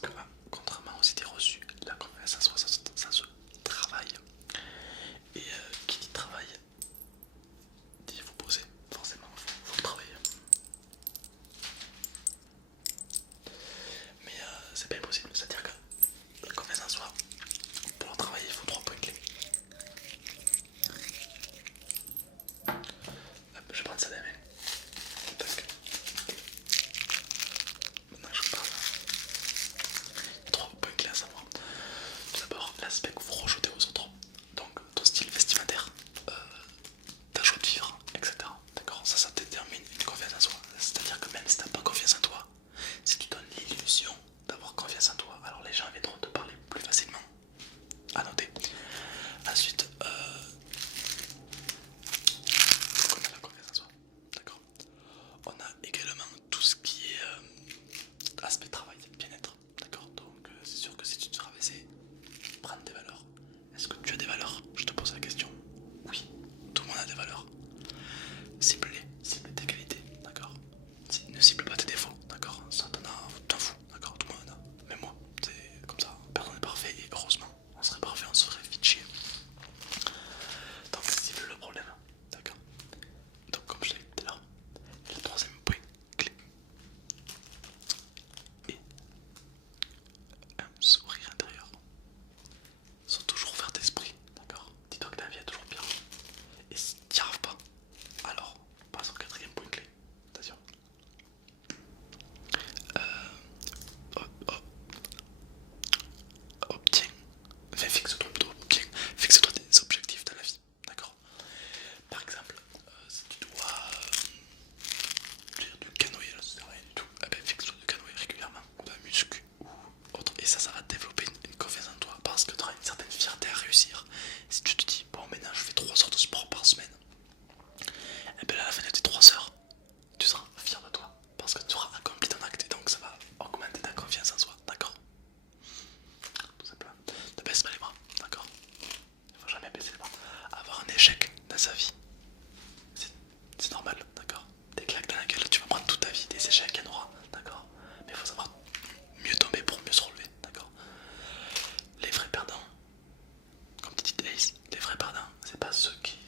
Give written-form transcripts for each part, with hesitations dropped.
Parce que, contrairement aux idées reçues, la confiance en soi, ça se travaille. Et qui dit travail, dit vous poser, forcément, faut le travailler. Mais c'est pas impossible, c'est-à-dire que la confiance en soi, pour le travailler, il faut 3 points clés. Hop, je vais prendre ça de la main. Tac. Maintenant que je vous parle, il y a 3 points clés à savoir. Tout d'abord, l'aspect que vous rejetez aux autres. Donc, ton style vestimentaire, ta joie de vivre, etc. D'accord, ça détermine une confiance en soi. C'est-à-dire que même si tu n'as pas confiance en toi, si tu donnes l'illusion d'avoir confiance en toi, alors les gens viendront te parler plus facilement. À noter. Ensuite, donc on a la confiance en soi. D'accord. On a également tout ce qui est aspect travail, bien-être. D'accord. Donc c'est sûr que si tu te rabaisser, prendre des valeurs. Est-ce que tu as des valeurs? Je te pose la question. Oui, tout le monde a des valeurs. Cible-les, cible tes qualités, d'accord. Ne cible pas tes défauts, d'accord. Ça t'en fous, d'accord. Tout le monde en a. Même moi, c'est comme ça. Personne n'est parfait et heureusement, on serait parfait, on serait vite chier. Donc cible le problème, d'accord. Donc comme je l'ai dit tout à l'heure, le troisième point clé est un sourire intérieur. Sois toujours ouvert d'esprit, d'accord. Dis-toi que la vie est toujours pire. Et si tu n'y arrives pas, alors passe au quatrième point clé. Attention. Oh, oh, obtiens, enfin fixe-toi plutôt, fixe-toi des objectifs dans la vie, d'accord. Par exemple, si tu dois faire du canoë, là c'est rien du tout, eh ben fixe-toi du canoë régulièrement, ou de la muscu, ou autre, et ça va te développer une confiance en toi, parce que tu auras une certaine fierté à réussir. Si tu te dis, bon maintenant je fais 3 heures de sport par semaine, et bien à la fin de tes 3 heures, tu seras fier de toi, parce que tu auras accompli ton acte, et donc ça va augmenter ta confiance en soi, d'accord. Tout simplement. Ne baisse pas les bras, d'accord. Il faut jamais baisser les bras. Avoir un échec dans sa vie, c'est normal, d'accord. Des claques dans la gueule, tu vas prendre toute ta vie, des échecs, il y en aura, d'accord. Mais il faut savoir mieux tomber pour mieux se relever, d'accord. Les vrais perdants, comme dit Ace, les vrais perdants, c'est pas ceux qui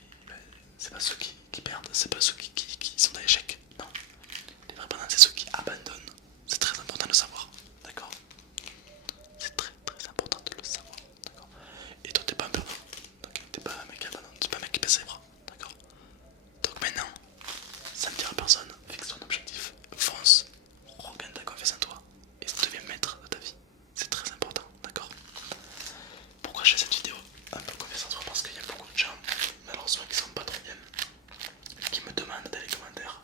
perdent, c'est pas ceux qui sont dans l'échec, non. Les vrais perdants, c'est ceux qui abandonnent. C'est très important de le savoir, d'accord. C'est très très important de le savoir, d'accord. Et toi t'es pas un perdant, t'es pas un mec qui abandonne, t'es pas un mec qui baisse les bras, d'accord. Donc maintenant, ça ne dira à personne, fixe ton objectif, fonce, regagne ta confiance en toi et deviens maître de ta vie. C'est très important, d'accord. Pourquoi je fais cette vidéo un peu confiance en soi? Parce qu'il y a beaucoup de gens, malheureusement, qui sont pas très bien, qui me demandent dans les commentaires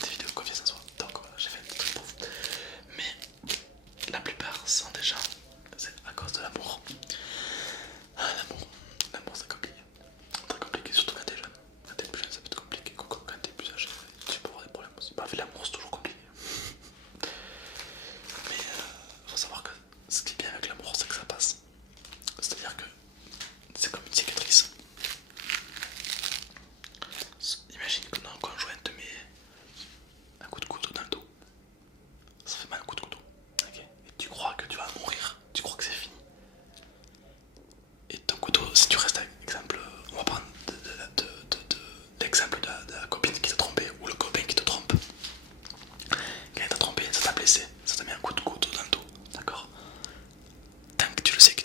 des vidéos de confiance en soi. Donc voilà, j'ai fait un petit truc pour vous. Mais la plupart sont déjà, c'est à cause de l'amour. Ah, l'amour c'est compliqué. Très compliqué, surtout quand t'es jeune. Quand t'es plus jeune, ça peut être compliqué. Quand t'es plus âgé, tu peux avoir des problèmes aussi. Bref, l'amour c'est toujours compliqué. Mais faut savoir que ce qui est bien avec l'amour, c'est que ça passe. C'est-à-dire que c'est comme une cicatrice. Imagine que ton conjoint te met un coup de couteau dans le dos. Ça fait mal un coup de couteau. Okay. Et tu crois que tu vas mourir, tu crois que c'est fini. Et ton couteau, si tu restes avec exemple, on va prendre l'exemple de la copine qui t'a trompé ou le copain qui te trompe. Quand il t'a trompé, ça t'a blessé, ça t'a mis un coup de couteau dans le dos, d'accord. Tant que tu le sais que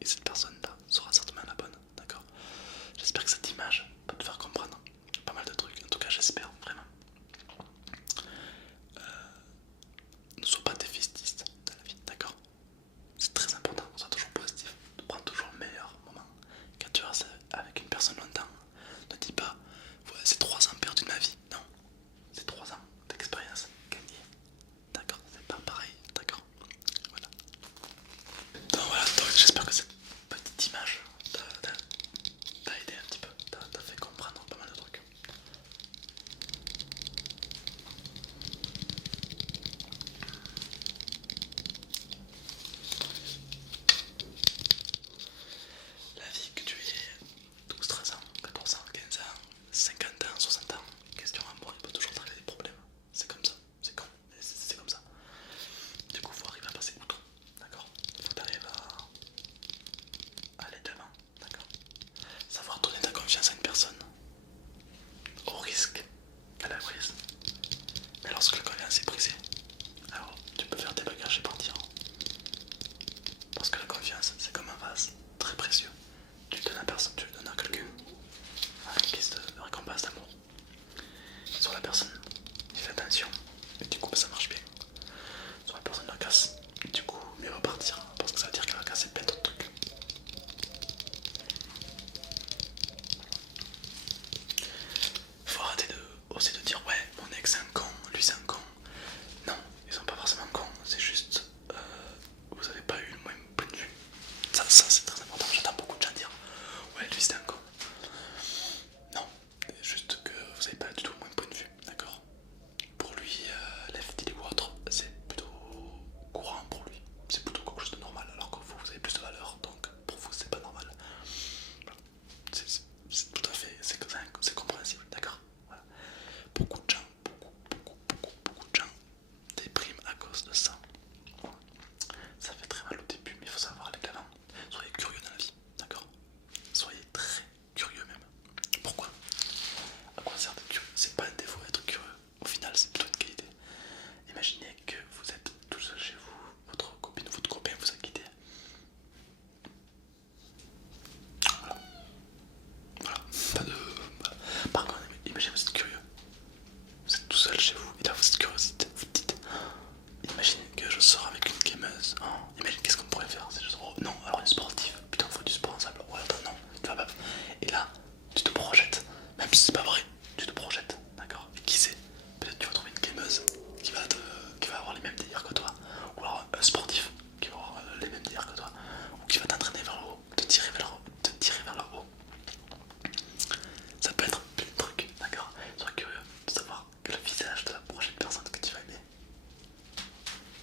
et cette personne-là sera certainement la bonne, d'accord? J'espère que cette image peut te faire comprendre pas mal de trucs, en tout cas j'espère vraiment. Ne sois pas défaitiste dans la vie, d'accord? C'est très important, sois toujours positif, prends toujours le meilleur moment. Quand tu restes avec une personne longtemps, ne dis pas ouais, c'est 3 ans perdus de ma vie, non, c'est 3 ans d'expérience gagnée, d'accord? C'est pas pareil, d'accord? Voilà. Donc voilà, j'espère que cette petite image t'a aidé un petit peu, t'a fait comprendre pas mal de trucs. La vie que tu aies 12, 13 ans, 14 ans, 15 ans, 50 ans, 60 ans, question amour, il peut toujours t'arriver des problèmes. C'est comme ça, c'est con, mais c'est comme ça. Du coup, faut arriver à passer outre, d'accord? Il faut t'arriver à aller de l'avant, d'accord? Savoir donner ta confiance à une personne, au risque qu'elle la prise. Mais lorsque la confiance est brisée, alors tu peux faire tes bagages et partir. Parce que la confiance, c'est comme un vase très précieux. Tu le donnes à personne, tu le donnes à quelqu'un, en guise de récompense d'amour. Sur la personne, il fait attention, et du coup ça marche bien. Sur la personne la casse, et du coup elle va partir, parce que ça veut dire qu'elle va casser plein d'autres trucs. Faut arrêter aussi de dire ouais mon ex c'est un con, lui c'est un con. Non, ils sont pas forcément cons, c'est juste vous avez pas eu le même point de vue. Ça c'est très important, j'entends beaucoup de gens dire ouais lui c'est un con. Non, c'est juste que vous avez pas du tout le même point de vue, d'accord? Pour lui, l'FTD ou autre, c'est plutôt courant pour lui, c'est plutôt quelque chose de normal, alors que vous avez plus de valeur, donc pour vous c'est pas normal. Voilà. C'est tout à fait, c'est compréhensible, d'accord? Voilà. Beaucoup de gens, beaucoup de gens dépriment à cause de ça. Ça fait très mal au début, mais il faut savoir aller de l'avant. Soyez curieux dans la vie, d'accord? Soyez très curieux même. Pourquoi? À quoi sert d'être curieux? C'est pas un défaut d'être curieux. Au final, c'est plutôt une qualité. Imaginez que vous êtes tout seul chez vous, votre copine ou votre copain vous a quitté. Voilà. Voilà. Pas de. Voilà. Par contre, imaginez vous êtes curieux. Vous êtes tout seul chez vous et là vous êtes curiosité. Vous dites imagine que je sors avec une gameuse. Oh, imagine qu'est-ce qu'on pourrait faire. C'est juste, oh, non, alors une sportive. Putain, on fait du sport ensemble. Ouais, attends, non, tu vas pas. Et là, tu te projettes. Même si c'est pas vrai, tu te projettes. D'accord? Et qui sait? Peut-être tu vas trouver une gameuse qui va avoir les mêmes délires que toi. Ou alors un sportif qui va avoir les mêmes délires que toi. Ou qui va t'entraîner vers le haut, te tirer vers le haut. Ça peut être plein de trucs, d'accord? Sois curieux de savoir que le visage de la prochaine personne que tu vas aimer.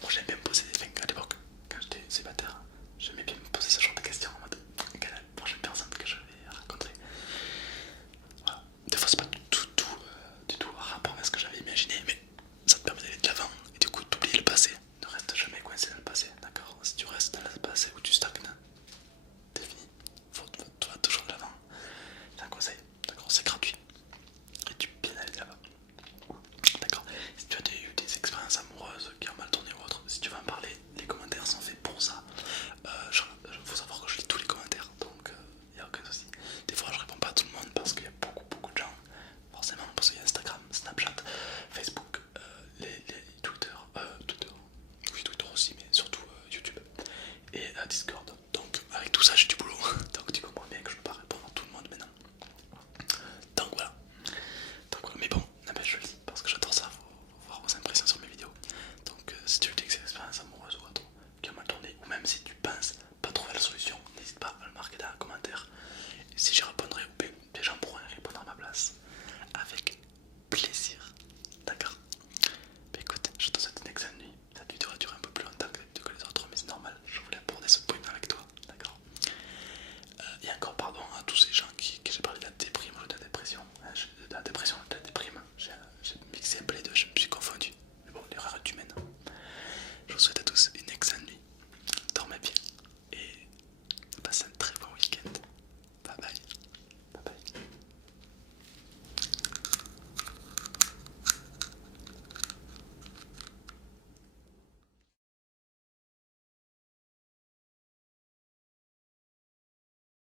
Moi j'aime bien me poser des à l'époque, quand j'étais célibataire, j'aimais bien me poser ce genre de questions en mode quelle est la prochaine personne que je vais rencontrer. Voilà. Des fois c'est pas du tout en rapport avec ce que j'avais imaginé, mais ça te permet d'aller de l'avant et du coup d'oublier le passé. Ne reste jamais coincé dans le passé, d'accord? Si tu restes dans le passé où tu stagnes, t'es fini. Tu vas toujours de l'avant. C'est un conseil, d'accord? C'est gratuit. Et tu peux bien aller de l'avant. D'accord? Si tu as eu des expériences amoureuses qui ont mal tourné ou autre, si tu veux en parler, les commentaires sont faits pour ça. Faut savoir que je lis tous les commentaires, donc il n'y a aucun souci. Des fois je réponds pas à tout le monde parce qu'il y a beaucoup de gens, forcément, parce qu'il y a Instagram, Snapchat, Facebook, les Twitter, Twitter, oui Twitter aussi, mais surtout YouTube et Discord. Donc avec tout ça j'ai du